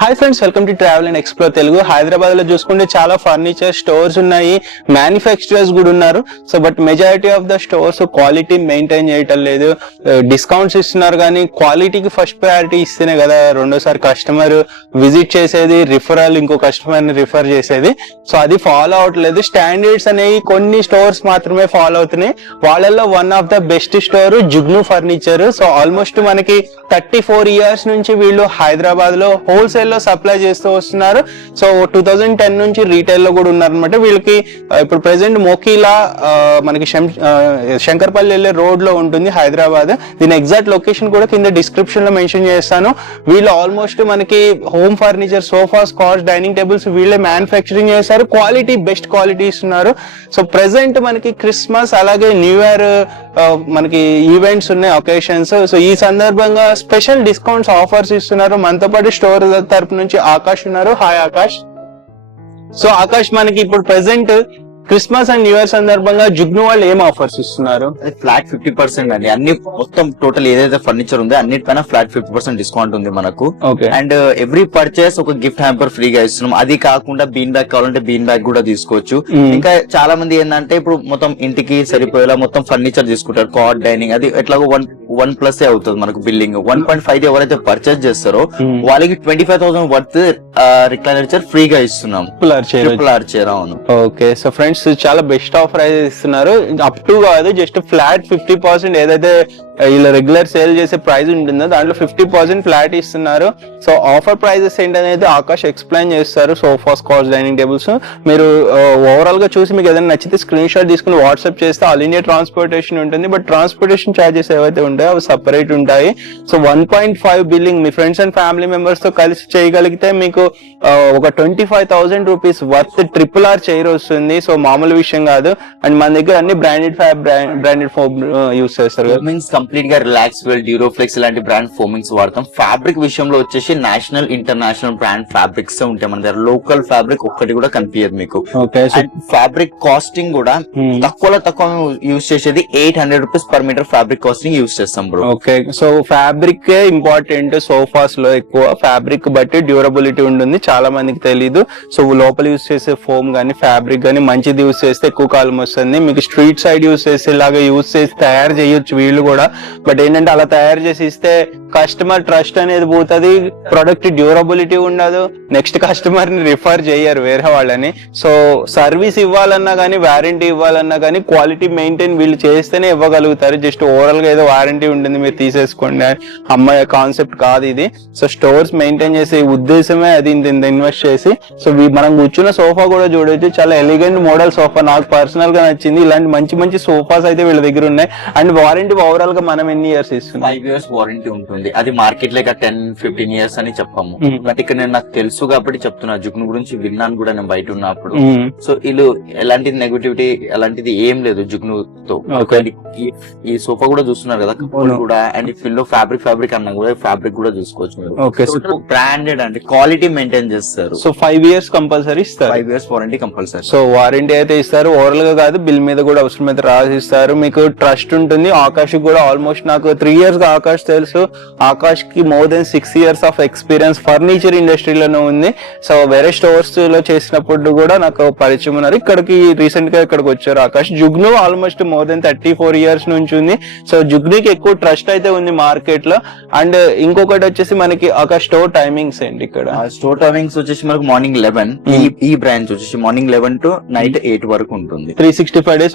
Hi friends, welcome to travel and explore Telugu. Hyderabad లో చూసుకుంటే చాలా ఫర్నిచర్ స్టోర్స్ ఉన్నాయి, మ్యానుఫ్యాక్చరర్స్ కూడా ఉన్నారు. So but majority of the stores quality maintain చేయటం లేదు. డిస్కౌంట్స్ ఇస్తున్నారు కానీ క్వాలిటీకి ఫస్ట్ ప్రయారిటీ ఇస్తేనే కదా రెండోసారి కస్టమర్ విజిట్ చేసేది, రిఫరల్ ఇంకో కస్టమర్ ని రిఫర్ చేసేది. సో అది ఫాలో అవట్లేదు. స్టాండర్డ్స్ అనేవి కొన్ని స్టోర్స్ మాత్రమే ఫాలో అవుతున్నాయి. వాళ్ళల్లో one of the best store Jugnu furniture. So almost మనకి 34 years నుంచి వీళ్ళు హైదరాబాద్ లో హోల్సేల్ లో సప్లై చేస్తూ వస్తున్నారు. సో 2010 నుంచి రీటైల్ లో కూడా ఉన్నారనమాట. వీళ్ళకి ఇప్పుడు ప్రెసెంట్ మోకీలా మనకి శంకర్పల్లి వెళ్ళే రోడ్ లో ఉంటుంది హైదరాబాద్. దీని ఎగ్జాక్ట్ లొకేషన్ కూడా కింద డిస్క్రిప్షన్ లో మెన్షన్ చేస్తాను. వీళ్ళు ఆల్మోస్ట్ మనకి home furniture, sofas, cars, dining tables వీళ్ళే మ్యానుఫ్యాక్చరింగ్ చేస్తారు. క్వాలిటీ బెస్ట్ క్వాలిటీ ఇస్తున్నారు. సో ప్రెసెంట్ మనకి క్రిస్మస్ అలాగే న్యూ ఇయర్ మనకి ఈవెంట్స్ ఉన్నాయి, ఒకేషన్స్. సో ఈ సందర్భంగా స్పెషల్ డిస్కౌంట్స్ ఆఫర్స్ ఇస్తున్నారు. మనతో పాటు స్టోర్ తరపు నుంచి ఆకాష్ ఉన్నారు. హాయ్ ఆకాష్. సో ఆకాష్, మనకి ఇప్పుడు present Christmas and new year సందర్భంగా జుగ్ను వాళ్ళు ఏం ఆఫర్స్ ఇస్తున్నారు? ఫ్లాట్ 50% అండి. అన్ని మొత్తం టోటల్ ఏదైతే ఫర్నిచర్ ఉందో అన్నిటిపైన ఫ్లాట్ 50% డిస్కౌంట్ ఉంది మనకు. అండ్ ఎవ్రీ పర్చేస్ ఒక గిఫ్ట్ హ్యాంపర్ ఫ్రీగా ఇస్తున్నాం. అది కాకుండా బీన్ బ్యాగ్ కావాలంటే బీన్ బ్యాగ్ కూడా తీసుకోవచ్చు. ఇంకా చాలా మంది ఏంటంటే ఇప్పుడు మొత్తం ఇంటికి సరిపోయేలా మొత్తం ఫర్నిచర్ తీసుకుంటారు. కాట్, డైనింగ్, అది ఎట్లాగో 1+ అవుతుంది మనకు బిల్లింగ్. 1.5 ఎవరైతే పర్చేస్ చేస్తారో వాళ్ళకి 25,000 వర్త్ రిక్లైనర్ చైర్ ఫ్రీగా ఇస్తున్నాం. Triple R chair. అవును. ఓకే. సో ఫ్రెండ్స్, చాలా బెస్ట్ ఆఫర్ అయితే ఇస్తున్నారు. అప్ టు కాదు, జస్ట్ ఫ్లాట్ 50%. ఏదైతే ఇలా రెగ్యులర్ సేల్ చేసే ప్రైస్ ఉంటుందో దాంట్లో 50% ఫ్లాట్ ఇస్తున్నారు. సో ఆఫర్ ప్రైజెస్ ఏంటనేది ఆకాష్ ఎక్స్ప్లెయిన్ చేస్తారు. సోఫాస్, కార్స్, డైనింగ్ టేబుల్స్ మీరు ఓవరాల్ గా చూసి మీకు ఏదైనా నచ్చితే స్క్రీన్ షాట్ తీసుకుని వాట్సాప్ చేస్తే ఆల్ ఇండియా ట్రాన్స్పోర్టేషన్ ఉంటుంది. బట్ ట్రాన్స్పోర్టేషన్ ఛార్జెస్ ఏవైతే ఉంటాయో అవి సపరేట్ ఉంటాయి. So 1.5 billing me friends and family members తో కలిసి చేయగలిగితే మీకు ఒక 25,000 rupees worth triple R chair వస్తుంది. సో మామూలు విషయం కాదు. అండ్ మన దగ్గర అన్ని బ్రాండెడ్ ఫోమ్ యూస్ చేస్తారు. కంప్లీట్ గా రిలాక్స్ వెల్, డ్యూరోఫ్లెక్స్ ఇలాంటి బ్రాండ్ ఫోమింగ్స్ వాడతాం. ఫ్యాబ్రిక్ విషయంలో వచ్చేసి నేషనల్, ఇంటర్నేషనల్ బ్రాండ్ ఫ్యాబ్రిక్స్ ఉంటాయి మన దగ్గర. లోకల్ ఫ్యాబ్రిక్ ఒక్కటి కూడా కనిపించదు మీకు. ఫ్యాబ్రిక్ కాస్టింగ్ కూడా తక్కువ యూజ్ చేసేది 800 rupees per metre fabric costing use చేస్తాం bro. Okay. So fabric important. Sofas లో ఎక్కువ ఫ్యాబ్రిక్ బట్టి డ్యూరబిలిటీ ఉంటుంది, చాలా మందికి తెలీదు. సో లోపల యూజ్ చేసే ఫోమ్ గానీ ఫ్యాబ్రిక్ గానీ మంచిది యూజ్ చేస్తే ఎక్కువ కాలం వస్తుంది. మీకు స్ట్రీట్ సైడ్ యూజ్ చేస్తే ఇలాగా యూజ్ చేసి తయారు చేయొచ్చు వీళ్ళు కూడా. బట్ ఏంటంటే అలా తయారు చేసి ఇస్తే కస్టమర్ ట్రస్ట్ అనేది పోతుంది, ప్రొడక్ట్ డ్యూరబిలిటీ ఉండదు, నెక్స్ట్ కస్టమర్ ని రిఫర్ చేయరు వేరే వాళ్ళని. సో సర్వీస్ ఇవ్వాలన్నా కానీ, వారంటీ ఇవ్వాలన్నా కానీ క్వాలిటీ మెయింటైన్ వీళ్ళు చేస్తేనే ఇవ్వగలుగుతారు. జస్ట్ ఓవరాల్ గా ఏదో వారంటీ ఉంటుంది మీరు తీసేసుకోండి అమ్మాయి కాన్సెప్ట్ కాదు ఇది. సో స్టోర్స్ మెయింటైన్ చేసే ఉద్దేశమే అది, ఇంత ఇన్వెస్ట్ చేసి. సో మనం కూర్చున్న సోఫా కూడా చూడొచ్చు, చాలా ఎలిగెంట్ మోడల్ సోఫా. నాకు పర్సనల్ గా నచ్చింది. ఇలాంటి మంచి మంచి సోఫాస్ అయితే వీళ్ళ దగ్గర ఉన్నాయి. అండ్ వారంటీ ఓవరాల్ గా మనం ఎన్ని ఇయర్స్ ఇస్తున్నాం? 5 years వారంటీ ఉంటుంది. అది మార్కెట్ లేక 10-15 years అని చెప్పాము. బట్ ఇక్కడ నేను నాకు తెలుసు కాబట్టి చెప్తున్నా. జుగ్ను గురించి విన్నాను కూడా నేను బయట ఉన్నప్పుడు. సో వీళ్ళు ఎలాంటి నెగటివిటీ అలాంటిది ఏం లేదు జుగ్నుతో. ఈ సోఫా కూడా చూస్తున్నారు కదా కూడా. అండ్ ఫిల్లో ఫ్యాబ్రిక్ అన్నా కూడా ఫ్యాబ్రిక్ కూడా చూసుకోవచ్చు. బ్రాండెడ్ అంటే క్వాలిటీ మెయింటైన్ చేస్తారు. సో 5 years కంపల్సరీ ఇస్తారు. 5 years warranty compulsory. So warranty అయితే ఇస్తారు. ఓవరాల్ గా కాదు, బిల్ మీద కూడా అవసరమైతే రాసిస్తారు. మీకు ట్రస్ట్ ఉంటుంది. ఆకాష్ కూడా ఆల్మోస్ట్ నాకు 3 years గా ఆకాష్ తెలుసు. ఆకాష్ కి more than 6 years of experience furniture ఇండస్ట్రీలోనే ఉంది. సో వేరే స్టోర్స్ లో చేసినప్పుడు కూడా నాకు పరిచయం ఉన్నారు. ఇక్కడికి రీసెంట్ గా ఇక్కడికి వచ్చారు Akash. Jugnu almost more than 34 years నుంచి ఉంది. సో జుగ్నుకి ఎక్కువ ట్రస్ట్ అయితే ఉంది మార్కెట్ లో. అండ్ ఇంకొకటి వచ్చేసి మనకి ఒక స్టోర్ టైమింగ్స్ ఏంటి ఇక్కడ? స్టోర్ టైమింగ్స్ వచ్చేసి మనకు మార్నింగ్ 11. ఈ బ్రాంచ్ వచ్చేసి మార్నింగ్ 11 to night 8 వరకు ఉంటుంది. 365 days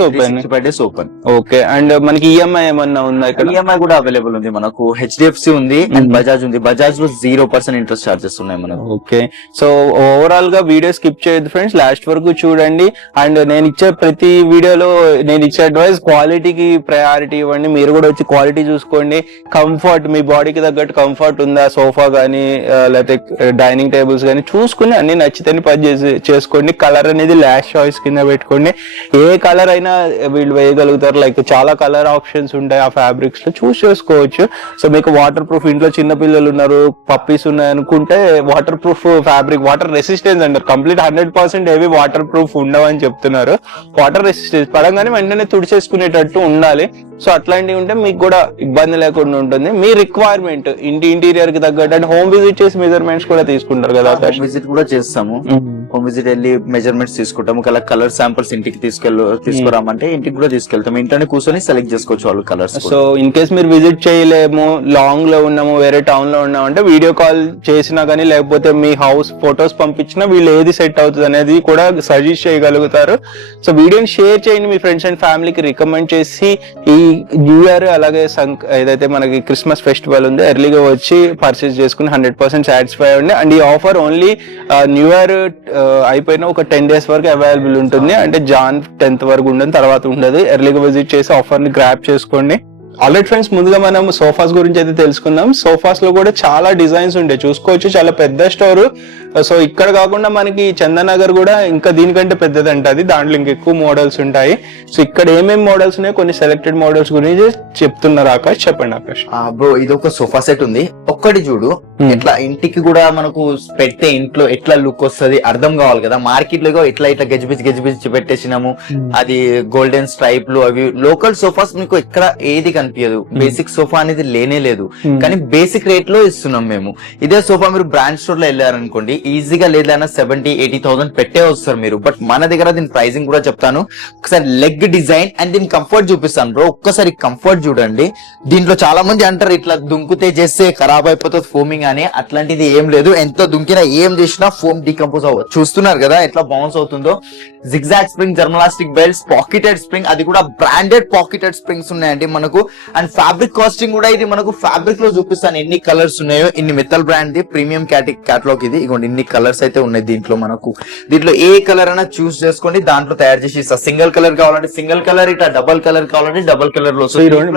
ఓపెన్. ఓకే. అండ్ మనకి ఈఎంఐ ఏమన్నా ఉందా ఇక్కడ? ఈఎంఐ కూడా అవైలబుల్ ఉంది మనకు. హెచ్డిఎఫ్సి ఉంది అండ్ బజాజ్ ఉంది. బజాజ్ లో 0% ఇంట్రెస్ట్ చార్జెస్ ఉన్నాయి మనకు. ఓకే. సో ఓవరాల్ గా వీడియో స్కిప్ చేయొద్దు ఫ్రెండ్స్, లాస్ట్ వరకు చూడండి. అండ్ నేను ఇచ్చే ప్రతి వీడియోలో నేను ఇచ్చే అడ్వైస్ క్వాలిటీకి ప్రయారిటీ ఇవ్వండి. మీరు కూడా వచ్చి క్వాలిటీ చూసుకోండి. కంఫర్ట్, మీ బాడీకి తగ్గట్టు కంఫర్ట్ ఉందా, సోఫా గానీ లేకపోతే డైనింగ్ టేబుల్స్ గానీ చూసుకుని అన్ని నచ్చితేనే చేసుకోండి. కలర్ అనేది లాస్ట్ చాయిస్ కింద పెట్టుకోండి. ఏ కలర్ అయినా వీళ్ళు వేయగలుగుతారు. లైక్ చాలా కలర్ ఆప్షన్స్ ఉంటాయి ఆ ఫ్యాబ్రిక్స్ లో చూస్ చేసుకోవచ్చు. సో మీకు వాటర్ ప్రూఫ్, ఇంట్లో చిన్న పిల్లలు ఉన్నారు, పప్పీస్ ఉన్నాయి అనుకుంటే water proof fabric, water resistance అంటారు, కంప్లీట్ 100% ఏవి వాటర్ ప్రూఫ్ ఉండవని చెప్తున్నారు. వాటర్ రెసిస్టెన్స్ పడంగానే వెంటనే తుడిచేసుకునేటట్టు ఉండాలి. సో అట్లాంటివి ఉంటే మీకు కూడా ఇబ్బంది లేకుండా ఉంటుంది. మీ రిక్వైర్మెంట్ ఇంటి ఇంటీరియర్ కి తగ్గట్టు అంటే హోమ్ విజిట్ చేసి మెజర్మెంట్స్ కూడా తీసుకుంటారు కదా? హోమ్ విజిట్ కూడా చేస్తాము. హోమ్ విజిట్ వెళ్ళి మెజర్మెంట్స్ తీసుకుంటాము. ఒకవేళ కలర్ శాంపుల్స్ ఇంటికి తీసుకురామంటే ఇంటికి కూడా తీసుకెళ్తాము. ఇంట్లోనే కూర్చొని సెలెక్ట్ చేసుకోవచ్చు వాళ్ళు కలర్స్. సో ఇన్ కేస్ మీరు విజిట్ చేయలేము, లాంగ్ లో ఉన్నాము, వేరే టౌన్ లో ఉన్నాము అంటే వీడియో కాల్ చేసినా కానీ లేకపోతే మీ హౌస్ ఫొటోస్ పంపించినా వీళ్ళు ఏది సెట్ అవుతుంది అనేది కూడా సజెస్ట్ చేయగలుగుతారు. సో వీడియోని షేర్ చేయండి మీ ఫ్రెండ్స్ అండ్ ఫ్యామిలీకి రికమెండ్ చేసి. ఈ న్యూ ఇయర్ అలాగే ఏదైతే మనకి క్రిస్మస్ ఫెస్టివల్ ఉంది ఎర్లీగా వచ్చి పర్చేస్ చేసుకుని 100% సాటిస్ఫై అవ్వండి. అండ్ ఈ ఆఫర్ ఓన్లీ న్యూ ఇయర్ అయిపోయిన ఒక 10 days వరకు అవైలబుల్ ఉంటుంది. అంటే Jan 10th వరకు ఉండదు, తర్వాత ఉండదు. ఎర్లీగా విజిట్ చేసి ఆఫర్ ని గ్రాప్ చేసుకోండి. ఆల్రెడీ ఫ్రెండ్స్ ముందుగా మనం సోఫాస్ గురించి అయితే తెలుసుకుందాం. సోఫాస్ లో కూడా చాలా డిజైన్స్ ఉంటాయి, చూసుకోవచ్చు. చాలా పెద్ద స్టోర్. సో ఇక్కడ కాకుండా మనకి చందనగర్ కూడా ఇంకా దీనికంటే పెద్దదంట అది, దాంట్లో ఇంకా ఎక్కువ మోడల్స్ ఉంటాయి. సో ఇక్కడ ఏమేమి మోడల్స్ ఉన్నాయో కొన్ని సెలెక్టెడ్ మోడల్స్ గురించి చెప్తున్నారు. ఆకాష్ చెప్పండి. ఆకాష్ బ్రో, ఇది ఒక సోఫా సెట్ ఉంది, ఒక్కటి చూడు. ఎట్లా ఇంటికి కూడా మనకు పెడితే ఇంట్లో ఎట్లా లుక్ వస్తుంది అర్థం కావాలి కదా. మార్కెట్ లో ఇట్లా గజిబిజి పెట్టేసినాము. అది గోల్డెన్ స్ట్రైప్ లు అవి లోకల్ సోఫాస్ మీకు ఎక్కడ ఏది కనిపించదు. బేసిక్ సోఫా అనేది లేనే లేదు, కానీ బేసిక్ రేట్ లో ఇస్తున్నాం మేము. ఇదే సోఫా మీరు బ్రాండ్ స్టోర్ లో వెళ్ళారనుకోండి ఈజీగా లేదన్నా 70,000-80,000 పెట్టే వస్తారు మీరు. బట్ మన దగ్గర దీని ప్రైసింగ్ కూడా చెప్తాను. ఒకసారి లెగ్ డిజైన్ అండ్ దీని కంఫర్ట్ చూపిస్తాను బ్రో. ఒక్కసారి కంఫర్ట్ చూడండి. దీంట్లో చాలా మంది అంటారు ఇట్లా దుంకుతే చేస్తే ఖరాబ్ అయిపోతుంది ఫోమింగ్ అని. అట్లాంటిది ఏం లేదు. ఎంత దుంకినా ఏం చేసినా ఫోమ్ డీకంపోజ్ అవ్వదు. చూస్తున్నారు కదా ఎట్లా బౌన్స్ అవుతుందో. జిగ్జాగ్ స్ప్రింగ్, జర్మలాస్టిక్ బెల్ట్స్, పాకెటెడ్ స్ప్రింగ్, అది కూడా బ్రాండెడ్ పాకెటెడ్ స్ప్రింగ్స్ ఉన్నాయండి మనకు. అండ్ ఫ్యాబ్రిక్ కాస్టింగ్ కూడా ఇది మనకు ఫ్యాబ్రిక్ లో చూపిస్తాను ఎన్ని కలర్స్ ఉన్నాయో. ఇన్ని metal brand the premium catalogue ఇది. ఇగోండి ఇన్ని కలర్స్ అయితే ఉన్నాయి దీంట్లో మనకు. దీంట్లో ఏ కలర్ అయినా చూస్ చేసుకోండి, దాంట్లో తయారు చేసి ఇస్తా. సింగిల్ కలర్ కావాలంటే సింగిల్ కలర్, ఇట్లా డబల్ కలర్ కావాలంటే డబల్ కలర్ లో.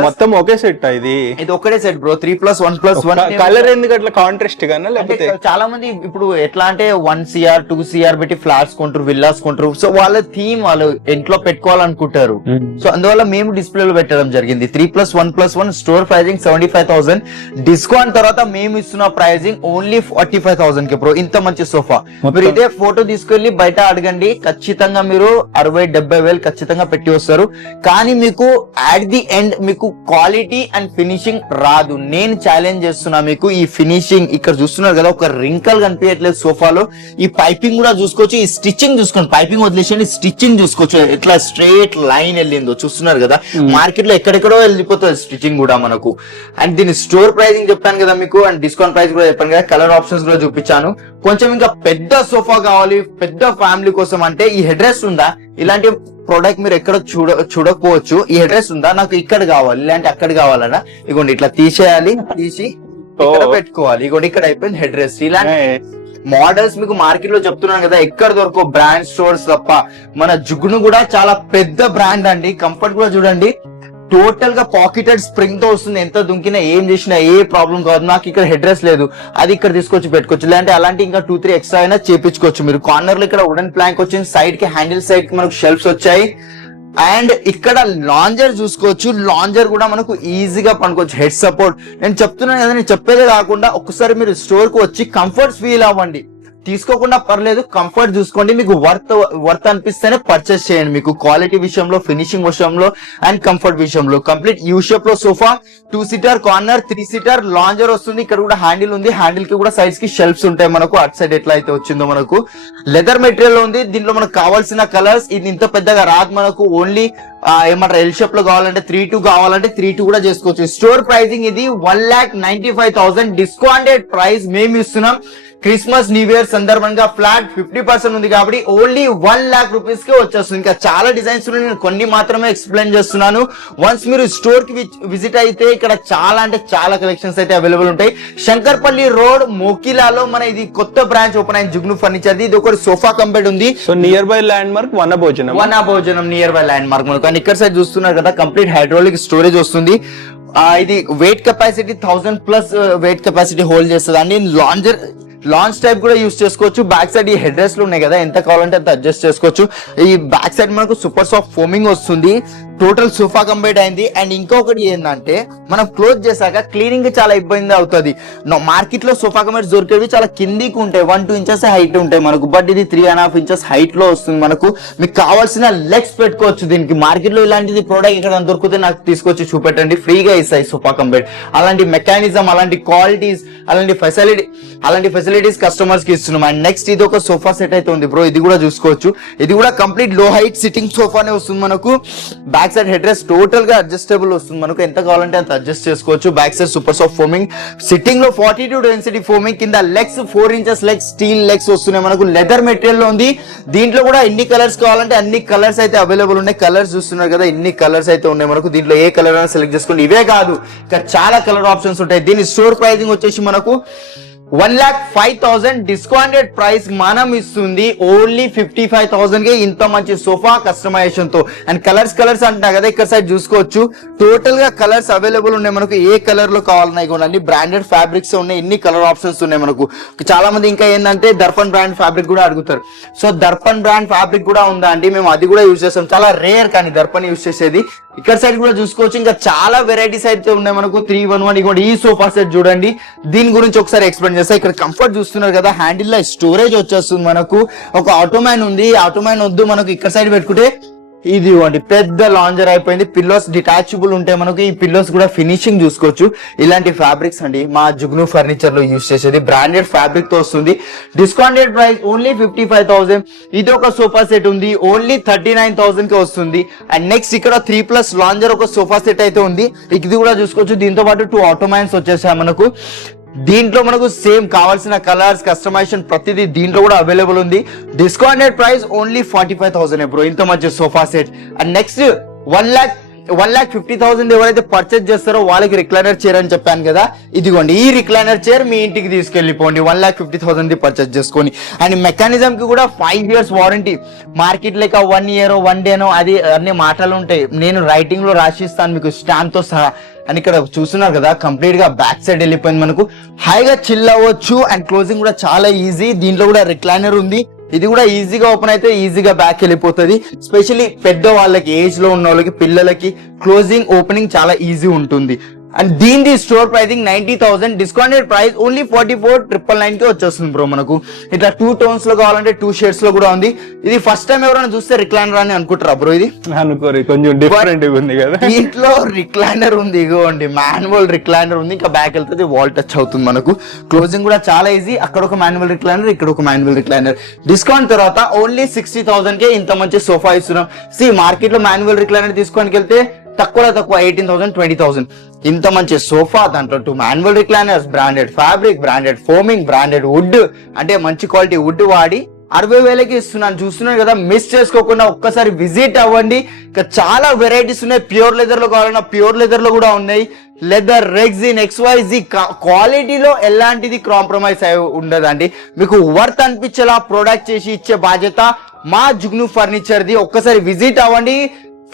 మొత్తం ఒకే సెట్ ఇది ఒకటే సెట్ బ్రో. 3+1+1 కలర్ ఎందుకు అట్లా కాంట్రాస్ట్ గానా? లేకపోతే చాలా మంది ఇప్పుడు ఎట్లా అంటే 1 CR 2 CR పెట్టి ఫ్లాట్స్ కొంటారు, విల్లాస్ కొంటారు. సో వాళ్ళ థీమ్ వాళ్ళు ఇంట్లో పెట్టుకోవాలనుకుంటారు. సో అందువల్ల మేము డిస్ప్లే లో పెట్టడం జరిగింది. 3+1+1 స్టోర్ ప్రైజింగ్ 75,000. డిస్కౌంట్ తర్వాత మేము ఇస్తున్న ప్రైజింగ్ ఓన్లీ 45,000 కి బ్రో. ఇంత మంచి సోఫా మీరు ఇదే ఫోటో తీసుకెళ్లి బయట అడగండి, ఖచ్చితంగా మీరు 60,000-70,000 ఖచ్చితంగా పెట్టి వస్తారు. కానీ మీకు అట్ ది ఎండ్ మీకు క్వాలిటీ అండ్ ఫినిషింగ్ రాదు. నేను ఛాలెంజ్ చేస్తున్నా మీకు. ఈ ఫినిషింగ్ ఇక్కడ చూస్తున్నారు కదా, ఒక రింకల్ కనిపించట్లేదు సోఫాలో. ఈ పైపింగ్ కూడా చూసుకోవచ్చు, ఈ స్టిచ్చింగ్ చూసుకోండి. పైపింగ్ వదిలేసి స్టిచ్చింగ్ చూసుకోవచ్చు, ఎట్లా స్ట్రైట్ లైన్ వెళ్ళిందో చూస్తున్నారు కదా. మార్కెట్ లో ఎక్కడెక్కడో వెళ్ళిపోతుంది స్టిచ్చింగ్ కూడా మనకు. అండ్ దీని స్టోర్ ప్రైజింగ్ చెప్పాను కదా మీకు, అండ్ డిస్కౌంట్ ప్రైస్ కూడా చెప్పాను కదా. కలర్ ఆప్షన్స్ కూడా చూపించాను. కొంచెం ఇంకా పెద్ద సోఫా కావాలి పెద్ద ఫ్యామిలీ కోసం అంటే ఈ హెడ్ రెస్ట్ ఉందా, ఇలాంటి ప్రోడక్ట్ మీరు ఎక్కడ చూడకపోవచ్చు. ఈ హెడ్ రెస్ట్ ఉందా, నాకు ఇక్కడ కావాలి ఇలాంటి అక్కడ కావాలన్నా ఇగోండి ఇట్లా తీసేయాలి, తీసి ఇక్కడ పెట్టుకోవాలి. ఇగోండి ఇక్కడ అయిపోయింది హెడ్ రెస్ట్. ఇలాంటి మోడల్స్ మీకు మార్కెట్ లో చెప్తున్నాను కదా ఎక్కడ దొరకో బ్రాండ్ స్టోర్స్ తప్ప. మన జుగ్ను కూడా చాలా పెద్ద బ్రాండ్ అండి. కంఫర్ట్ కూడా చూడండి, టోటల్ గా పాకెటెడ్ స్ప్రింగ్ తో వస్తుంది. ఎంత దుంకినా ఏం చేసినా ఏ ప్రాబ్లం కాదు. నాకు ఇక్కడ హెడ్ రెస్ట్ లేదు, అది ఇక్కడ తీసుకొచ్చి పెట్టుకోవచ్చు. లేదంటే అలాంటి ఇంకా 2-3 ఎక్స్ట్రా అయినా చేపించుకోవచ్చు మీరు. కార్నర్ లో ఇక్కడ వుడెన్ ప్లాంక్ వచ్చింది, సైడ్ కి హ్యాండిల్ సైడ్ కి మనకు షెల్ఫ్స్ వచ్చాయి. అండ్ ఇక్కడ లాంజర్ చూసుకోవచ్చు. లాంజర్ కూడా మనకు ఈజీగా పనుకోవచ్చు. హెడ్ సపోర్ట్ నేను చెప్తున్నాను కదా, నేను చెప్పేదే కాకుండా ఒక్కసారి మీరు స్టోర్ కు వచ్చి కంఫర్ట్స్ ఫీల్ అవ్వండి. తీసుకోకుండా పర్లేదు, కంఫర్ట్ చూసుకోండి. మీకు వర్త్ అనిపిస్తేనే పర్చేస్ చేయండి. మీకు క్వాలిటీ విషయంలో, ఫినిషింగ్ విషయంలో అండ్ కంఫర్ట్ విషయంలో కంప్లీట్ యూ షేప్ లో sofa. 2 seater corner, 3 seater lounger వస్తుంది. ఇక్కడ కూడా హ్యాండిల్ ఉంది, హ్యాండిల్ కి కూడా సైజ్ కి షెల్ఫ్స్ ఉంటాయి మనకు. అట్ సైడ్ ఎట్లా అయితే వచ్చిందో మనకు లెదర్ మెటీరియల్ లో ఉంది. దీంట్లో మనకు కావాల్సిన కలర్స్ ఇది ఇంత పెద్దగా రాదు మనకు. ఓన్లీ ఏమంటారు ఎల్ షేప్ లో కావాలంటే 3-2 కావాలంటే 3-2 కూడా చేసుకోవచ్చు. స్టోర్ ప్రైజింగ్ ఇది 1,95,000. డిస్కౌంటెడ్ ప్రైస్ మేము ఇస్తున్నాం. క్రిస్మస్ న్యూ ఇయర్ సందర్భంగా ఫ్లాట్ 50% ఉంది కాబట్టి ఓన్లీ 1 lakh rupees కి వచ్చేస్తుంది. ఇంకా చాలా డిజైన్స్ ఉన్నాయి, నేను కొన్ని మాత్రమే ఎక్స్ప్లెయిన్ చేస్తున్నాను. వన్స్ మీరు స్టోర్ కి విజిట్ అయితే ఇక్కడ చాలా అంటే చాలా కలెక్షన్స్ అయితే అవైలబుల్ ఉంటాయి. శంకర్పల్లి రోడ్ మోకిలాలో మన ఇది కొత్త బ్రాంచ్ ఓపెన్ అయింది జుగ్ను ఫర్నిచర్. ఇది ఒక సోఫా కంపెనీ ఉంది. So nearby landmark Vanabhojanam nearby landmark మనకు. ఇక్కడ సైడ్ చూస్తున్నారు కదా, కంప్లీట్ హైడ్రాలిక్ స్టోరేజ్ వస్తుంది. ఇది wait capacity 1000+ wait capacity hold చేస్తుంది అండి. లాంచ్ టైప్ కూడా యూస్ చేసుకోవచ్చు. బ్యాక్ సైడ్ ఈ హెడ్ రెస్ట్ లు ఉన్నాయి కదా, ఎంత కావాలంటే అంత అడ్జస్ట్ చేసుకోవచ్చు. ఈ బ్యాక్ సైడ్ మనకు సూపర్ సాఫ్ట్ ఫోమింగ్ వస్తుంది. టోటల్ సోఫా కంప్లీట్ అయింది. అండ్ ఇంకొకటి ఏంటంటే మనం క్లోజ్ చేశాక క్లీనింగ్ చాలా ఇబ్బంది అవుతుంది. మార్కెట్ లో సోఫా కంబైడ్స్ దొరికేవి చాలా కిందికి ఉంటాయి, 1-2 ఇంచెస్ హైట్ ఉంటాయి మనకు. బట్ ఇది 3.5 ఇంచెస్ హైట్ లో వస్తుంది మనకు. మీకు కావాల్సిన లెగ్స్ పెట్టుకోవచ్చు దీనికి. మార్కెట్ లో ఇలాంటిది ప్రోడక్ట్ ఇక్కడ దొరికితే నాకు తీసుకొచ్చి చూపెట్టండి, ఫ్రీగా ఇస్తాయి సోఫా కంబైడ్. అలాంటి మెకానిజం, అలాంటి క్వాలిటీస్, అలాంటి ఫెసిలిటీస్ కస్టమర్స్ కి ఇస్తున్నాం. అండ్ నెక్స్ట్ ఇది ఒక సోఫా సెట్ అయితే ఉంది బ్రో, ఇది కూడా చూసుకోవచ్చు. ఇది కూడా కంప్లీట్ లో హైట్ సిట్టింగ్ సోఫానే వస్తుంది మనకు. Back side head rest total గా అడ్జస్టబుల్ వస్తుంది మనకు, ఎంత కావాలంటే అంత అడ్జస్ట్ చేసుకోవచ్చు. Back side super soft foaming, sitting లో 42 డెన్సిటీ ఫోమింగ్, కింద legs 4 inches legs, steel legs వస్తున్నాయి మనకు. లెదర్ మెటీరియల్ లో ఉంది. దీంట్లో కూడా ఎన్ని కలర్స్ కావాలంటే అన్ని కలర్స్ అయితే అవైలబుల్ ఉన్నాయి. కలర్స్ చూస్తున్నారు కదా, ఇన్ని కలర్స్ అయితే ఉన్నాయి మనకు. దీంట్లో ఏ కలర్ అయినా సెలెక్ట్ చేసుకోండి. ఇవే కాదు, ఇంకా చాలా కలర్ ఆప్షన్స్ ఉంటాయి. దీని స్టోర్ ప్రైసింగ్ వచ్చేసి మనకు 1,05,000 డిస్కౌంటెడ్ ప్రైస్ మనం ఇస్తుంది ఓన్లీ 55,000 కి. ఇంత మంచి సోఫా కస్టమైజేషన్ తో. అండ్ కలర్స్ అంటున్నా కదా, ఇక్కడ సైడ్ చూసుకోవచ్చు. టోటల్ గా కలర్స్ అవైలబుల్ ఉన్నాయి మనకు. ఏ కలర్ లో కావాలన్నా కూడా అన్ని బ్రాండెడ్ ఫ్యాబ్రిక్స్ ఉన్నాయి. ఎన్ని కలర్ ఆప్షన్స్ ఉన్నాయి మనకు. చాలా మంది ఇంకా ఏంటంటే దర్పణ్ బ్రాండ్ ఫ్యాబ్రిక్ కూడా అడుగుతారు. సో దర్పణ్ బ్రాండ్ ఫ్యాబ్రిక్ కూడా ఉందా అండి, మేము అది కూడా యూజ్ చేస్తాం. చాలా రేర్ కానీ దర్పణ్ యూజ్ చేసేది. ఇక్కడ సైడ్ కూడా చూసుకోవచ్చు. ఇంకా చాలా వెరైటీస్ అయితే ఉన్నాయి మనకు. 311 కూడా ఈ సోఫా సెట్ చూడండి. దీని గురించి ఒకసారి ఎక్స్ప్లెయిన్ చేస్తా. ఇక్కడ కంఫర్ట్ చూస్తున్నారు కదా, హ్యాండిల్ లో స్టోరేజ్ వచ్చేస్తుంది మనకు. ఒక ఆటోమ్యాన్ ఉంది, ఆటోమ్యాన్ వద్దు మనకు, ఇక్కడ సైడ్ పెట్టుకుంటే ఇది ఇవ్వండి పెద్ద లాంజర్ అయిపోయింది. పిల్లోస్ డిటాచబుల్ ఉంటాయి మనకు. ఈ పిల్లోస్ కూడా ఫినిషింగ్ చూసుకోవచ్చు. ఇలాంటి ఫ్యాబ్రిక్స్ అండి మా జుగ్ను ఫర్నిచర్ లో యూజ్ చేసేది. బ్రాండెడ్ ఫ్యాబ్రిక్ తో వస్తుంది. Discounted price only 55,000. ఇది ఒక సోఫా సెట్ ఉంది, ఓన్లీ 39,000 కి వస్తుంది. అండ్ నెక్స్ట్ ఇక్కడ 3+ లాంజర్ ఒక సోఫా సెట్ అయితే ఉంది. ఇది కూడా చూసుకోవచ్చు. దీంతో పాటు 2 ఆటోమ్యాన్స్ వచ్చేసాయి మనకు. దీంట్లో మనకు సేమ్ కావాల్సిన కలర్స్ కస్టమైజేషన్ ప్రతిదీ దీంట్లో కూడా అవైలబుల్ ఉంది. డిస్కౌంటెడ్ ప్రైస్ ఓన్లీ 45,000 బ్రో, ఇంత మంచి సోఫా సెట్. అండ్ నెక్స్ట్ 1,50,000 ఎవరైతే పర్చేజ్ చేస్తారో వాళ్ళకి రిక్లైనర్ చైర్ అని చెప్పాను కదా, ఇదిగోండి ఈ రిక్లైనర్ చైర్ మీ ఇంటికి తీసుకెళ్లిపోండి 1,50,000 పర్చేజ్ చేసుకొని. అండ్ మెకానిజం కి కూడా 5 years వారంటీ. మార్కెట్ లేక 1 year 1 day అది అన్ని మాటలు ఉంటాయి. నేను రైటింగ్ లో రాసిస్తాను మీకు స్టాంప్ తో సహా. అని ఇక్కడ చూస్తున్నారు కదా, కంప్లీట్ గా బ్యాక్ సైడ్ వెళ్ళిపోయింది మనకు. హైగా చిల్ అవ్వచ్చు. అండ్ క్లోజింగ్ కూడా చాలా ఈజీ. దీంట్లో కూడా రిక్లైనర్ ఉంది. ఇది కూడా ఈజీగా ఓపెన్ అయితే ఈజీగా బ్యాక్ వెళ్ళిపోతుంది. స్పెషల్లీ పెద్ద వాళ్ళకి, ఏజ్ లో ఉన్న వాళ్ళకి, పిల్లలకి క్లోజింగ్ ఓపెనింగ్ చాలా ఈజీ ఉంటుంది. అండ్ దీని store pricing 90,000. Discounted price only 44,999 కి వచ్చేస్తుంది బ్రో మనకు. ఇట్లా 2 tones లో కావాలంటే 2 shades లో కూడా ఉంది. ఇది ఫస్ట్ టైం ఎవరైనా చూస్తే రిక్లైనర్ అని అనుకుంటారా బ్రో? ఇది అనుకోరు, కొంచెం డిఫరెంట్ ఉంది కదా. దీంట్లో రిక్లైనర్ ఉంది, ఇగోండి మాన్యువల్ రిక్లైనర్ ఉంది. ఇంకా బ్యాక్ వెళ్తుంది వాల్ టచ్ అవుతుంది మనకు. క్లోజింగ్ కూడా చాలా ఈజీ. అక్కడ ఒక మాన్యువల్ రిక్లైనర్, ఇక్కడ ఒక మాన్యువల్ రిక్లైనర్. డిస్కౌంట్ తర్వాత ఓన్లీ 60,000 కే ఇంత మంచి సోఫా ఇస్తున్నాం. మార్కెట్ లో మాన్యువల్ రిక్లైనర్ తీసుకోనికి వెళ్తే తక్కువ 18,000 20,000. ఇంత మంచి సోఫా, దాంట్లో 2 manual recliners, branded fabric, branded foaming, branded wood, అంటే మంచి క్వాలిటీ వుడ్ వాడి 60,000కి ఇస్తున్నాను. చూస్తున్నాను కదా, మిస్ చేసుకోకుండా ఒక్కసారి విజిట్ అవ్వండి. ఇంకా చాలా వెరైటీస్ ఉన్నాయి. ప్యూర్ లెదర్ లో కావాలన్నా ప్యూర్ లెదర్ లో కూడా ఉన్నాయి. లెదర్, రెగ్జిన్, XYZ క్వాలిటీలో ఎలాంటిది కాంప్రమైజ్ అయి ఉండదండి. మీకు వర్త్ అనిపించేలా ప్రొడక్ట్ చేసి ఇచ్చే బాధ్యత మా జుగ్ను ఫర్నిచర్ ది. ఒక్కసారి విజిట్ అవ్వండి.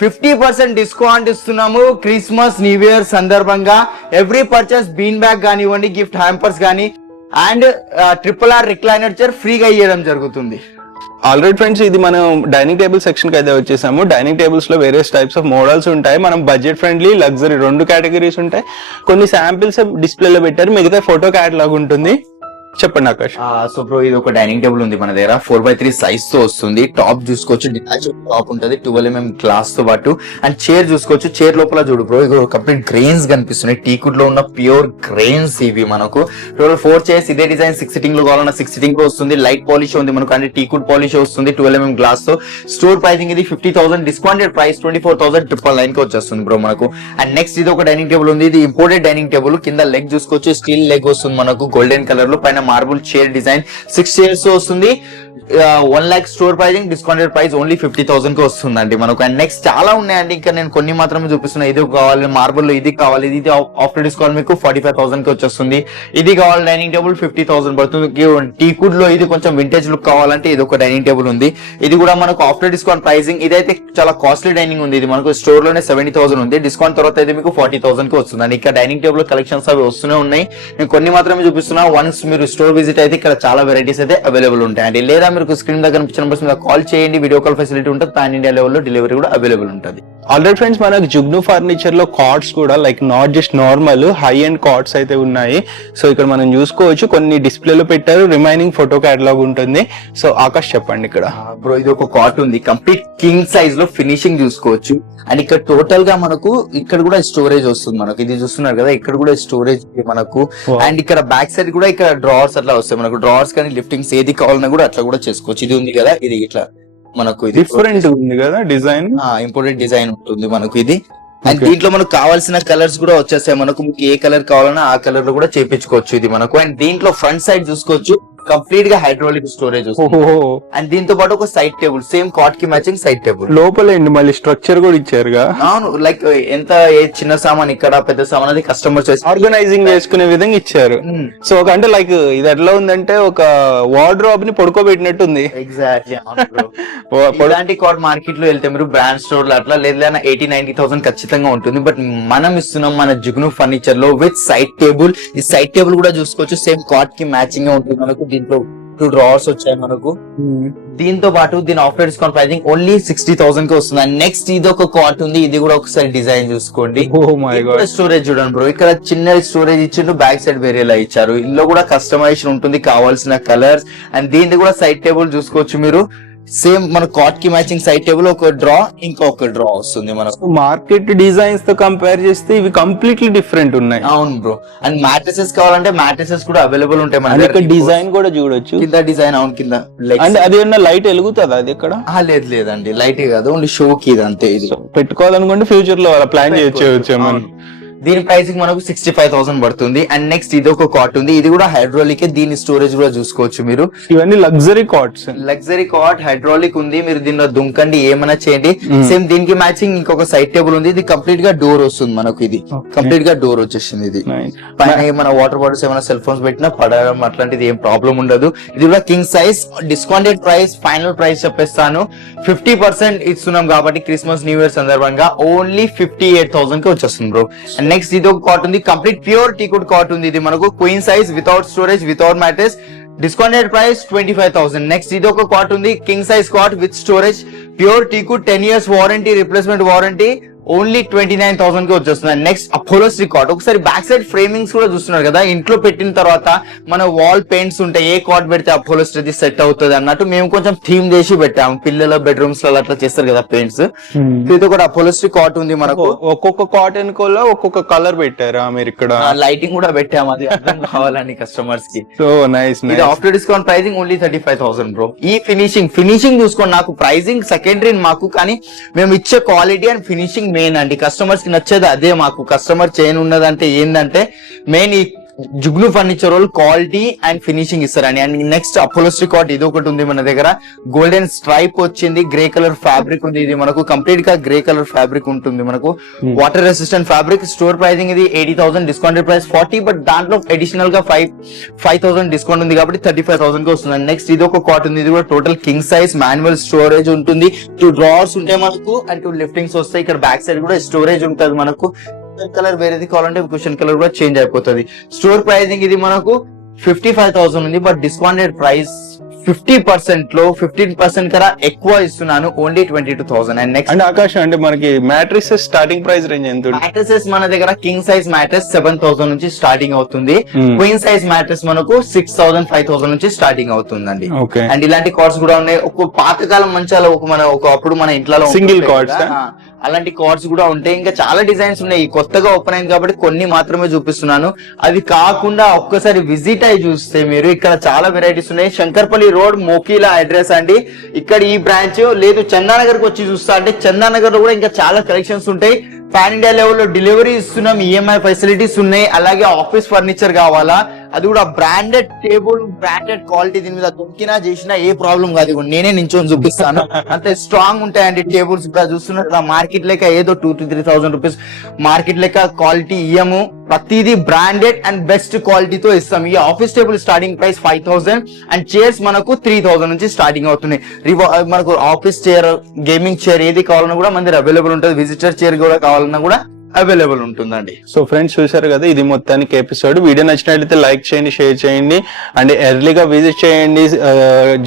50% డిస్కౌంట్ ఇస్తున్నాము క్రిస్మస్ న్యూ ఇయర్ సందర్భంగా. ఎవ్రీ పర్చేస్ బీన్ బ్యాగ్ కానివ్వండి, గిఫ్ట్ హ్యాంపర్స్ కానీ, అండ్ RRR రిక్లైనర్ చైర్ ఫ్రీగా ఇవ్వడం జరుగుతుంది. ఆల్రెడీ ఫ్రెండ్స్, ఇది మనం డైనింగ్ టేబుల్ సెక్షన్ కి అయితే వచ్చేసాము. డైనింగ్ టేబుల్స్ లో వేరియస్ టైప్స్ ఆఫ్ మోడల్స్ ఉంటాయి. మనం బడ్జెట్ ఫ్రెండ్లీ, లగ్జరీ 2 కేటగిరీస్ ఉంటాయి. కొన్ని శాంపిల్స్ డిస్ప్లేలో పెట్టారు, మిగతా ఫోటో క్యాటలాగ్ ఉంటుంది. చెప్పండి ఆకాష్. సో బ్రో, ఇది ఒక డైనింగ్ టేబుల్ ఉంది మన దగ్గర. 4x3 సైజ్ తో వస్తుంది. టాప్ చూసుకోవచ్చు, డిటాచబుల్ టాప్ ఉంటుంది 12 mm గ్లాస్ తో పాటు. అండ్ చైర్ చూసుకోవచ్చు. చైర్ లోపల చూడు బ్రో, ఇది కంప్లీట్ గ్రెయిన్స్ కనిపిస్తున్నాయి. టీకుడ్ లో ఉన్న ప్యూర్ గ్రెయిన్స్ ఇవి మనకు. Total 4 chairs. ఇదే డిజైన్ 6 sitting లో కావాలన్నా 6 sitting లో వస్తుంది. లైట్ పాలిష్ ఉంది మనకు, అంటే టీకుడ్ పాలిష్ వస్తుంది 12 mm గ్లాస్ తో. స్టోర్ ప్రైసింగ్ ఇది 50,000. డిస్కౌంటెడ్ ప్రైస్ 24,999 కి వచ్చేస్తుంది బ్రో మనకు. అండ్ నెక్స్ట్ ఇది ఒక డైనింగ్ టేబుల్ ఉంది. ఇది ఇంపోర్టెడ్ డైనింగ్ టేబుల్. కింద లెగ్ చూసుకోవచ్చు, స్టీల్ లెగ్ వస్తుంది మనకు గోల్డెన్ కలర్ లో. పైన మార్బుల్ చైర్ డిజైన్ 6 chairs వస్తుంది. 1 lakh store pricing. Discounted price only 50,000 కి వస్తుందండి మనకు. అండ్ నెక్స్ట్ చాలా ఉన్నాయండి, ఇంకా నేను కొన్ని మాత్రమే చూపిస్తున్నా. ఇది కావాలి మార్బుల్ లో, ఇది కావాలి, ఇది ఆఫ్టర్ డిస్కౌంట్ మీకు 45,000 కి వచ్చేస్తుంది. ఇది కావాలి డైనింగ్ టేబుల్ 50,000 పడుతుంది. టీకుడ్ లో ఇది కొంచెం వింటేజ్ లుక్ కావాలంటే ఇది ఒక డైనింగ్ టేబుల్ ఉంది. ఇది కూడా మనకు ఆఫ్టర్ డిస్కౌంట్ ప్రైసింగ్. ఇదైతే చాలా కాస్ట్లీ డైనింగ్ ఉంది. ఇది మనకు స్టోర్ లోనే 70,000 ఉంది. డిస్కౌంట్ తర్వాత అయితే మీకు 40,000 కి వస్తుంది. అండ్ ఇక్కడ డైనింగ్ టేబుల్ కలెక్షన్స్ అవి వస్తూనే ఉన్నాయి. నేను కొన్ని మాత్రమే చూపిస్తున్నా. వన్స్ మీరు స్టోర్ విజిట్ అయితే ఇక్కడ చాలా వెరైటీస్ అయితే అవైలబుల్ ఉంటాయండి. లేదా లేదా మీరు స్క్రీన్ దగ్గర కనిపించిన నెంబర్స్ మీద కాల్ చేయండి. వీడియో కాల్ ఫెసిలిటీ ఉంటుంది. పాన్ ఇండియా లెవెల్లో డెలివరీ కూడా అవైలబుల్ ఉంటుంది. ఆల్రెడీ ఫ్రెండ్స్ మనకు జుగ్ను ఫర్నిచర్ లో కార్డ్స్ కూడా like not just normal high and cards అయితే ఉన్నాయి. సో ఇక్కడ మనం చూసుకోవచ్చు కొన్ని డిస్ప్లేలో పెట్టారు, రిమైనింగ్ ఫోటో కేటలాగ్ ఉంటుంది. సో ఆకాష్ చెప్పండి ఇక్కడ. బ్రో ఇది ఒక కాట్ ఉంది, కంప్లీట్ కింగ్ సైజ్ లో ఫినిషింగ్ చూసుకోవచ్చు. అండ్ ఇక్కడ టోటల్ గా మనకు ఇక్కడ కూడా స్టోరేజ్ వస్తుంది. మనకు ఇది చూస్తున్నారు కదా, ఇక్కడ కూడా స్టోరేజ్ మనకు. అండ్ ఇక్కడ బ్యాక్ సైడ్ కూడా ఇక్కడ డ్రావర్స్ అట్లా వస్తాయి మనకు. డ్రావర్స్ కానీ లిఫ్టింగ్స్ ఏది కావాలన్నా కూడా అట్లా కూడా చేసుకోవచ్చు. ఇది ఉంది కదా, ఇది ఇట్లా మనకు ఇది డిఫరెంట్ ఉంది కదా డిజైన్, ఇంపోర్టెడ్ డిజైన్ ఉంటుంది మనకు ఇది. అండ్ దీంట్లో మనకు కావాల్సిన కలర్స్ కూడా వచ్చేస్తాయి. మనకు మీకు ఏ కలర్ కావాలన్నా ఆ కలర్ లో కూడా చేపించుకోవచ్చు ఇది మనకు. అండ్ దీంట్లో ఫ్రంట్ సైడ్ చూసుకోవచ్చు, కంప్లీట్ గా హైడ్రాలిక్ స్టోరేజ్ వస్తుంది. అండ్ దీంతో పాటు ఒక సైడ్ టేబుల్, సేమ్ కాట్ కి మ్యాచింగ్ సైడ్ టేబుల్. లోపల మళ్ళీ స్ట్రక్చర్ కూడా ఇచ్చారుగా. అవును, లైక్ ఎంత ఏ చిన్న సామాన్ ఇక్కడ పెద్ద సామాన్ అది కస్టమర్ ఆర్గనైజింగ్ చేసుకునే విధంగా ఇచ్చారు. సో ఒక అంటే లైక్ ఇది ఎట్లా ఉందంటే ఒక వార్డ్రోబ్ ని పడుకోబెట్టినట్టుంది. ఎగ్జాక్ట్లీ. ఇలాంటి కాట్ మార్కెట్ లో వెళ్తే మీరు బ్రాండ్ స్టోర్ లో అట్లా లేదా 80-90,000 ఖచ్చితంగా ఉంటుంది. బట్ మనం ఇస్తున్నాం మన జుగ్ను ఫర్నిచర్ లో విత్ సైడ్ టేబుల్. ఈ సైడ్ టేబుల్ కూడా చూసుకోవచ్చు, సేమ్ కాట్ కి మ్యాచింగ్ గా ఉంటుంది మనకు. దీంట్లో 2 డ్రావర్స్ వచ్చాయి మనకు. దీంతో పాటు దీని ఆఫర్ డిస్కౌంట్ ప్రైజింగ్ ఓన్లీ 60,000 కి వస్తుంది. అండ్ నెక్స్ట్ ఇది ఒక కాట్ ఉంది, ఇది కూడా ఒకసారి డిజైన్ చూసుకోండి. స్టోరేజ్ చూడండి బ్రో, ఇక్కడ చిన్న స్టోరేజ్ ఇచ్చిండు, బ్యాక్ సైడ్ వేరేలా ఇచ్చారు. ఇందులో కూడా కస్టమైజేషన్ ఉంటుంది, కావాల్సిన కలర్స్. అండ్ దీనికి కూడా సైడ్ టేబుల్ చూసుకోవచ్చు మీరు. సేమ్ మన కాట్ కి మ్యాచింగ్ సైడ్ టేబుల్, ఒక డ్రా ఇంకొక డ్రా వస్తుంది మనకు. మార్కెట్ డిజైన్స్ తో కంపేర్ చేస్తే ఇవి కంప్లీట్లీ డిఫరెంట్ ఉన్నాయి. అవును బ్రో. అండ్ మ్యాట్రసెస్ కావాలంటే మ్యాట్రసెస్ కూడా అవైలబుల్ ఉంటాయి మన దగ్గర. డిజైన్ కూడా చూడొచ్చు, కింద డిజైన్. అవును, కింద. అండ్ అది ఏమన్నా లైట్ వెలుగుతుందా అది ఇక్కడ? లేదండి, లైట్ కాదు, ఓన్లీ షో కి ఇది అంతే. ఇది పెట్టుకోవాలనుకుంటే ఫ్యూచర్ లో ప్లాన్ చేయొచ్చు. దీని ప్రైసింగ్ మనకు 65,000 పడుతుంది. అండ్ నెక్స్ట్ ఇది ఒక కాట్ ఉంది, ఇది కూడా హైడ్రాలిక్. దీని స్టోరేజ్ కూడా చూసుకోవచ్చు మీరు. ఇవన్నీ luxury cots. Luxury cot hydraulic ఉంది, మీరు దీనిలో దుంకండి ఏమైనా చేయండి. సేమ్ దీనికి మ్యాచింగ్ ఇంకొక సైడ్ టేబుల్ ఉంది, ఇది కంప్లీట్ గా డోర్ వస్తుంది మనకు. ఇది కంప్లీట్ గా డోర్ వచ్చేసింది. ఇది పైన ఏమైనా వాటర్ బాటిల్స్ ఏమైనా సెల్ ఫోన్స్ పెట్టినా పడడం అట్లాంటిది ఏం ప్రాబ్లం ఉండదు. ఇది కూడా king size. Discounted price, final price చెప్పేస్తాను, 50% ఇస్తున్నాం కాబట్టి క్రిస్మస్ న్యూ ఇయర్ సందర్భంగా ఓన్లీ 58,000 కి వచ్చేస్తుంది బ్రో. నెక్స్ట్ ఇది ఒక కాట్ ఉంది, కంప్లీట్ ప్యూర్ టీకుడ్ కాట్ ఉంది. ఇది మనకు queen size, without storage, without mattress. Discounted price 25,000. Next ఇది ఒక కాట్ ఉంది, king size cot with storage, pure teakwood, 10 years warranty, replacement warranty, only 29,000 కి వచ్చేస్తుంది. Next upholstery cot. ఒకసారి బ్యాక్ సైడ్ ఫ్రేమింగ్స్ కూడా చూస్తున్నారు కదా, ఇంట్లో పెట్టిన తర్వాత మన వాల్ పెయింట్స్ ఉంటాయి, ఏ కాట్ పెడితే అపోలోస్ట్రీ సెట్ అవుతుంది అన్నట్టు మేము కొంచెం థీమ్ చేసి పెట్టాము. పిల్లల బెడ్రూమ్స్ లో అట్లా చేస్తారు కదా పెయింట్స్. ఇది కూడా అపోలోస్ట్రీ కాట్ ఉంది మనకు. ఒక్కొక్క కాట్ ఎన్కోలో ఒక్కొక్క కలర్ పెట్టారా మీరు ఇక్కడ? లైటింగ్ కూడా పెట్టాము, అది అర్థం కావాలని కస్టమర్స్ కి. So nice. ఇది after discount pricing only 35,000 bro. ఈ ఫినిషింగ్ చూసుకోండి. నాకు ప్రైసింగ్ సెకండరీ మాకు, కానీ మేము ఇచ్చే క్వాలిటీ అండ్ ఫినిషింగ్ మెయిన్ అండి. కస్టమర్స్ కి నచ్చేది అదే. మాకు కస్టమర్ చైన్ ఉన్నదంటే ఏంటంటే మెయిన్ ఈ జుగ్ను ఫర్నిచర్ వాళ్ళు క్వాలిటీ అండ్ ఫినిషింగ్ ఇస్తారని. అండ్ నెక్స్ట్ అపోలోస్ట్రీ కాట్ ఇది ఒకటి ఉంది మన దగ్గర. గోల్డెన్ స్ట్రైప్ వచ్చింది, గ్రే కలర్ ఫ్యాబ్రిక్ ఉంది. ఇది మనకు కంప్లీట్ గా గ్రే కలర్ ఫ్యాబ్రిక్ ఉంటుంది మనకు. Water resistant fabric. Store pricing ఇది 80,000, డిస్కౌంటెడ్ ప్రైస్ 40, బట్ దాంట్లో అడిషనల్ గా 5,000 డిస్కౌంట్ ఉంది కాబట్టి 35,000 కి వస్తుంది. నెక్స్ట్ ఇది ఒక కాట్ ఉంది, ఇది కూడా total king size, manual storage ఉంటుంది, 2 డ్రావర్స్ ఉంటాయి మనకు, అండ్ 2 లిఫ్టింగ్స్ వస్తాయి. ఇక్కడ బ్యాక్ సైడ్ కూడా స్టోరేజ్ ఉంటుంది మనకు. కలర్ వేరేది కావాలంటే క్వశ్చన్ కలర్ కూడా చేంజ్ అయిపోతుంది. స్టోర్ ప్రైసింగ్ ఇది మనకు 55,000 ఉంది, బట్ డిస్కౌంటెడ్ ప్రైస్ 50% లో 15% కన్నా ఎక్కువ ఇస్తున్నాను, ఓన్లీ 22,000. అండ్ నెక్స్ట్ ఆకాశం అంటే మనకి మ్యాట్రిసెస్ స్టార్టింగ్ ప్రైస్ రేంజ్ ఎంత? మ్యాట్రసెస్ మన దగ్గర కింగ్ సైజ్ మ్యాట్రెస్ 7,000 నుంచి స్టార్టింగ్ అవుతుంది. క్వీన్ సైజ్ మ్యాట్రెస్ మనకు 6,000, 5,000 నుంచి స్టార్టింగ్ అవుతుందండి. అండ్ ఇలాంటి కార్డ్స్ కూడా ఉన్నాయి. ఒక పాతకాలం మంచాల ఒకప్పుడు మన ఇంట్లో సింగిల్ కార్డ్స్, అలాంటి కార్డ్స్ కూడా ఉంటాయి. ఇంకా చాలా డిజైన్స్ ఉన్నాయి. కొత్తగా ఓపెన్ అయింది కాబట్టి కొన్ని మాత్రమే చూపిస్తున్నాను. అవి కాకుండా ఒక్కసారి విజిట్ అయి చూస్తే మీరు ఇక్కడ చాలా వెరైటీస్ ఉన్నాయి. శంకర్పల్లి రోడ్, మోకీలా అడ్రస్ అండి. ఇక్కడ ఈ బ్రాంచ్ లేదు, చందానగర్ కి వచ్చి చూస్తా అంటే చందానగర్ లో కూడా ఇంకా చాలా కలెక్షన్స్ ఉంటాయి. పాన్ ఇండియా లెవెల్లో డెలివరీ ఇస్తున్నాం, ఈఎంఐ ఫెసిలిటీస్ ఉన్నాయి. అలాగే ఆఫీస్ ఫర్నిచర్ కావాలా, అది కూడా బ్రాండెడ్ టేబుల్, బ్రాండెడ్ క్వాలిటీ. దీని మీద దొరికినా చేసినా ఏ ప్రాబ్లం కాదు, నేనే నించొని చూపిస్తాను. అంతే స్ట్రాంగ్ ఉంటాయండి టేబుల్స్. ఇక్కడ చూస్తున్నట్టు మార్కెట్ లెక్క ఏదో 2,000-3,000 రూపీస్ మార్కెట్ లెక్క క్వాలిటీ ఇయ్యము. ప్రతిదీ బ్రాండెడ్ అండ్ బెస్ట్ క్వాలిటీతో ఇస్తాం. ఈ office table starting price 5,000 and chairs మనకు 3,000 నుంచి స్టార్టింగ్ అవుతున్నాయి. మనకు ఆఫీస్ చైర్, గేమింగ్ చైర్ ఏది కావాలన్నా కూడా మన దగ్గర అవైలబుల్ ఉంటుంది. విజిటర్ చైర్ కూడా కావాలన్నా కూడా అవైలబుల్ ఉంటుందండి. సో ఫ్రెండ్స్ చూసారు కదా, ఇది మొత్తానికి ఎపిసోడ్. వీడియో నచ్చినట్లయితే లైక్ చేయండి, షేర్ చేయండి అండ్ ఎర్లీగా విజిట్ చేయండి.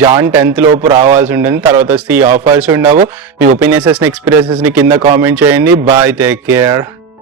జాన్ 10th లోపు రావాల్సి ఉంటుంది. తర్వాత వస్తే ఈ ఆఫర్స్ ఉండవు. మీ ఒపీనియన్స్ ఎక్స్పీరియన్సెస్ ని కింద కామెంట్ చేయండి. Bye, take care.